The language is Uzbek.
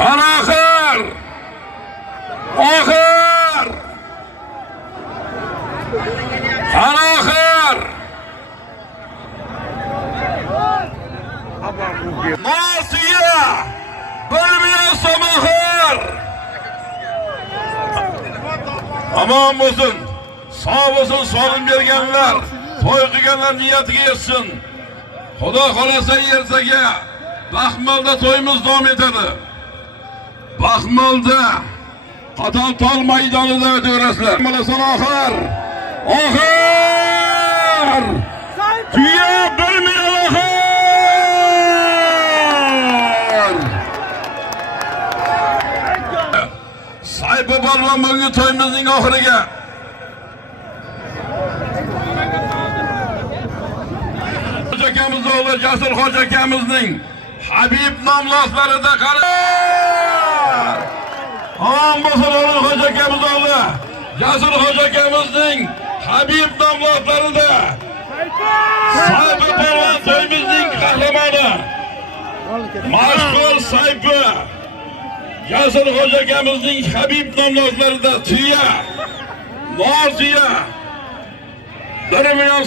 Ahir! Ahir! Ahir! Nasiya! Bir samahir! Aman olsun, sağ olsun, sağın bergenler, toy qilganlar niyatiga yetsin. Xudo xolasa ertaga Baxmalda to'yimiz davom etadi. Baxmalda Qatol tol maydonida o'tiraysizlar. Malasan oxir. Oxir! Tuya 1 million oxir! Sayfi polvon bugungi to'yimizning oxiriga Hoca akamizning o'g'li Jasur Hoca akamizning Habib nomloslarida qarang. Aman bo'lsin o'g'li Hoca akamizning o'g'li Jasur Hoca akamizning Habib nomloslarida Sayfi polvon to'yimizning qahramoni mashhur Sayfi Jasur Hoca akamizning Habib nomloslarida tuya, nor tuya 1 million